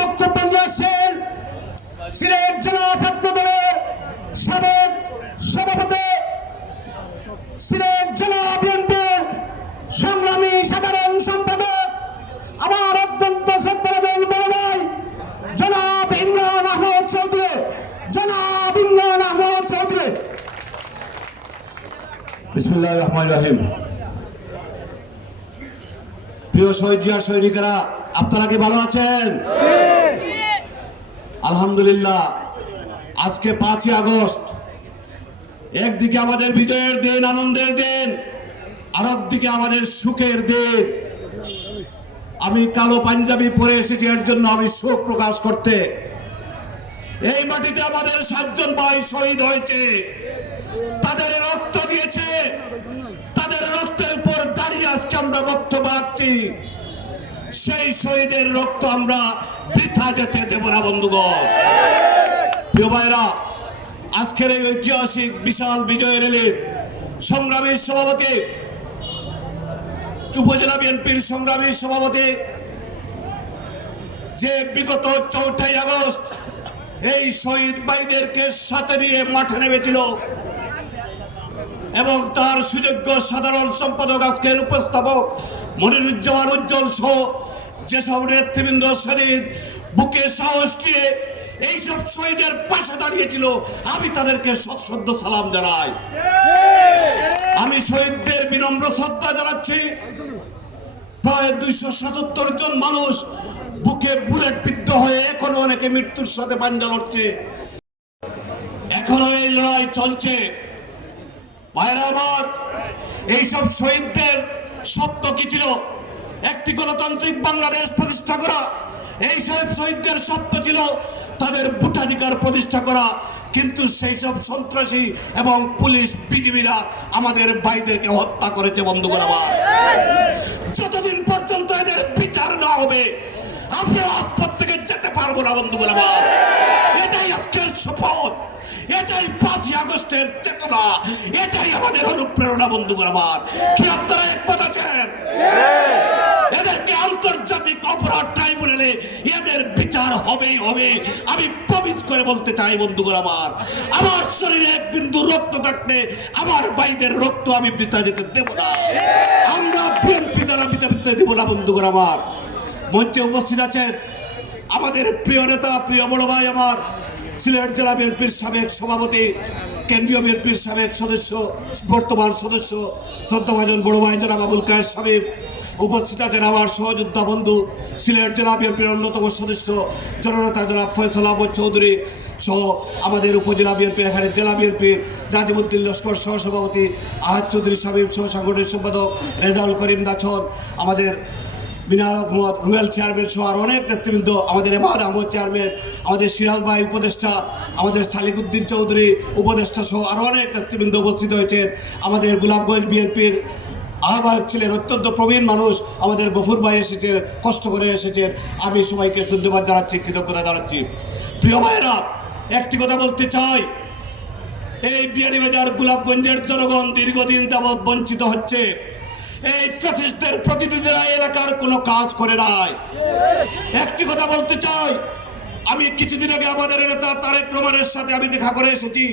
বক্তব্য নিয়ে আসছেন সিলেট জেলা ছাত্র দলের সাবেক সভাপতি, সিলেট জেলা বিএনপির সংগ্রামী সাধারণ সম্পাদক, আমার অত্যন্ত শ্রদ্ধাভাজন বড় ভাই জনাব ইমরান আহমদ চৌধুরী। জনাব ইমরান আহমদ চৌধুরী। বিসমিল্লাহির রহমানির রহিম। প্রিয় শহীদ জিয়ার সৈনিকেরা, আপনারা কি ভালো আছেন? আলহামদুলিল্লাহ। আজকে 5ই আগস্ট, একদিকে আমাদের বিজয়ের দিন, আনন্দের দিন, আর একদিকে আমাদের সুখের দিন। আমি কালো পাঞ্জাবি পরে এসেছি, এর জন্য আমি শোক প্রকাশ করতে। এই মাটিতে আমাদের 7 জন ভাই শহীদ হয়েছে, তাদের রক্ত দিয়েছে, তাদের রক্তের উপর দাঁড়িয়ে আজকে আমরা বক্তব্য রাখছি। সেই শহীদের রক্ত আমরা বৃথা যেতে দেব না বন্ধুগণ। প্রিয় ভাইরা, আজকের এই ঐতিহাসিক বিশাল বিজয় র্যালির সংগ্রামী সভাপতি, উপজেলা বিএনপির সংগ্রামী সভাপতি, যে বিগত 4ই আগস্ট এই শহীদ ভাইদেরকে সাথে নিয়ে মাঠে নেমেছিল, এবং তার সুযোগ্য সাধারণ সম্পাদক আজকের উপস্থাপক মনিরুজ্জামান উজ্জ্বল সহ যেসব নেতৃবৃন্দ সেদিন বুকে সাহস নিয়ে এইসব শহীদের পাশে দাঁড়িয়েছিল, আমি তাদেরকে সশ্রদ্ধ সালাম জানাই। আমি শহীদদের বিনম্র শ্রদ্ধা জানাচ্ছি। প্রায় 277 জন মানুষ বুকে বুলেট বিদ্ধ হয়ে এখনো অনেকে মৃত্যুর সাথে পাঞ্জা লড়ছে, এখনো এই লড়াই চলছে। ভাইরা আমার, এইসব শহীদদের স্বপ্ন কি ছিল? একটি গণতান্ত্রিক বাংলাদেশ প্রতিষ্ঠা করা। এই সব শহীদদের স্বপ্ন ছিল তাদের ভোটাধিকার প্রতিষ্ঠা করা, কিন্তু সেই সব সন্ত্রাসী এবং পুলিশ বিজিবিরা আমাদের ভাইদেরকে হত্যা করেছে বন্ধুগণ আমার। যতদিন পর্যন্ত এদের বিচার না হবে আমরা রাজপথ থেকে যেতে পারবো না বন্ধুগণ আমার। এটাই আজকের শপথ, এটাই 5ই আগস্টের চেতনা, এটাই আমাদের অনুপ্রেরণা বন্ধুগণ আমার। কি আপনারা একমত আছেন? এদেরকে আন্তর্জাতিক অপরাধ ট্রাইব্যুনালে এদের বিচার হবেই হবে। আমি প্রমিস করে বলতে চাই বন্ধুগণ আমার, আমার শরীরে 1 বিন্দু রক্ত থাকতে আমার ভাইদের রক্ত আমি বৃথা যেতে দেব না। আমরা বিএনপি দ্বারা বৃথা দেব না বন্ধুগণ আমার। মঞ্চে উপস্থিত আছেন আমাদের প্রিয় নেতা, প্রিয় বড় ভাই আমার, সিলেট জেলা বিএনপির সাবেক সভাপতি, কেন্দ্রীয় বিএনপির সাবেক সদস্য, বর্তমান সদস্য, শ্রদ্ধাভাজন বড় ভাই জনাব আবুল কায়ের সাহেব। উপস্থিত আছেন আমার সহযোদ্ধা বন্ধু, সিলেট জেলা বিএনপির অন্যতম সদস্য জননেতা জনাব ফয়সাল আহমদ চৌধুরী সহ আমাদের উপজেলা বিএনপির, এখানে জেলা বিএনপির রাজিবউদ্দিন লস্কর সহসভাপতি আহাদ চৌধুরী সাহেব, সহ সাংগঠনিক সম্পাদক রেজাউল করিম দাছন, আমাদের মিনার আহমদ রুয়েল চেয়ারম্যান সহ আর অনেক নেতৃবৃন্দ, আমাদের এমাদ আহমদ চেয়ারম্যান, আমাদের সিরাজ ভাই উপদেষ্টা, আমাদের সালিকুদ্দিন চৌধুরী উপদেষ্টা সহ আরও অনেক নেতৃবৃন্দ উপস্থিত হয়েছেন। আমাদের গোলাপগঞ্জ বিএনপির আহ্বায়ক ছিলেন অত্যন্ত প্রবীণ মানুষ আমাদের গফুর ভাই এসেছেন, কষ্ট করে এসেছেন। আমি সবাইকে ধন্যবাদ জানাচ্ছি, কৃতজ্ঞতা জানাচ্ছি। প্রিয় ভাইয়েরা, একটি কথা বলতে চাই, এই বিয়ানীবাজার গোলাপগঞ্জের জনগণ দীর্ঘদিন যাবৎ বঞ্চিত হচ্ছে। এই ফ্যাসিস্টদের প্রতিনিধিরা এলাকার কোনো কাজ করে নাই। একটি কথা বলতে চাই, আমি কিছুদিন আগে আমাদের নেতা তারেক রহমানের সাথে আমি দেখা করে এসেছি।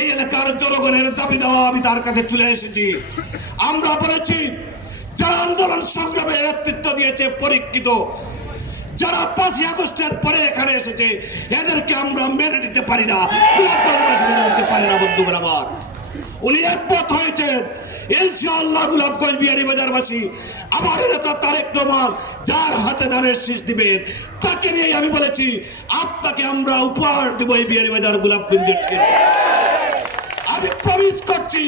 এই এলাকার জনগণের দাবি দেওয়া আমি তার কাছে চলে এসেছি। আমরা বলেছি, যারা আন্দোলন সংগ্রামে নেতৃত্ব দিয়েছে পরীক্ষিত, যারা 5ই আগস্টের পরে এখানে এসেছে, এদেরকে আমরা মেনে নিতে পারি না, গোলাপগঞ্জবাসী মেনে নিতে পারি না বন্ধুগণ আমার। উনি একমত হয়েছেন, ইনশাআল্লাহ গোলাপগঞ্জ বিয়ানীবাজারবাসী আমার নেতা তারেক রহমান যার হাতে ধানের শীষ দিবেন, তাকে নিয়ে আমি বলেছি আপনাকে আমরা উপহার দেব এই বিয়ানীবাজার গোলাপগঞ্জের। আমি প্রমিস করছি,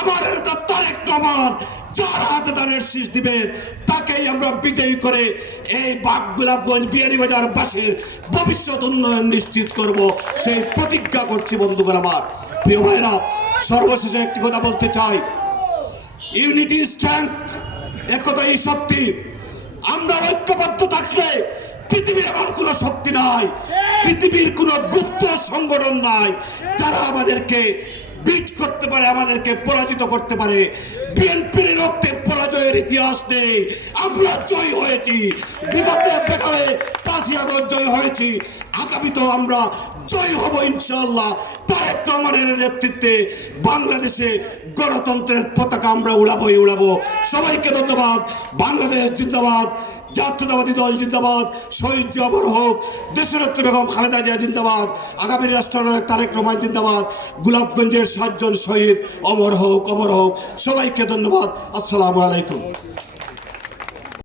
আমার নেতা তারেক রহমান যার হাতে ধানের শীষ দিবেন, তাকেই আমরা বিজয়ী করে এই গোলাপগঞ্জ বিয়ানীবাজারবাসীর ভবিষ্যৎ উন্নয়ন নিশ্চিত করব, সেই প্রতিজ্ঞা করছি বন্ধুগণ আমার। প্রিয় ভাইরা, সর্বশেষে একটি কথা বলতে চাই, ইউনিটি স্ট্রেংথ, একতাই শক্তি। আমরা ঐক্যবদ্ধ থাকলে পৃথিবীর এমন কোন শক্তি নাই, পৃথিবীর কোন গুপ্ত সংগঠন নাই যারা আমাদেরকে বিট করতে পারে, আমাদেরকে পরাজিত করতে পারে। বিএনপির রক্তে পরাজয়ের ইতিহাস নেই, আমরা জয় হয়েছি। বিগত 5ই আগস্ট জয় হয়েছি, আগামীতেও আমরা জয় হব ইনশাআল্লাহ। তারেক রহমানের নেতৃত্বে বাংলাদেশে গণতন্ত্রের পতাকা আমরা উড়াবো। সবাইকে ধন্যবাদ। বাংলাদেশ জিন্দাবাদ, জাতীয়তাবাদী দল জিন্দাবাদ, শহীদ জিয়া অমর হোক, দেশনেত্রী বেগম খালেদা জিয়া জিন্দাবাদ, আগামী রাষ্ট্রনায়ক তারেক রহমান জিন্দাবাদ, গোলাপগঞ্জের 7 জন শহীদ অমর হোক। সবাইকে ধন্যবাদ। আসসালামু আলাইকুম।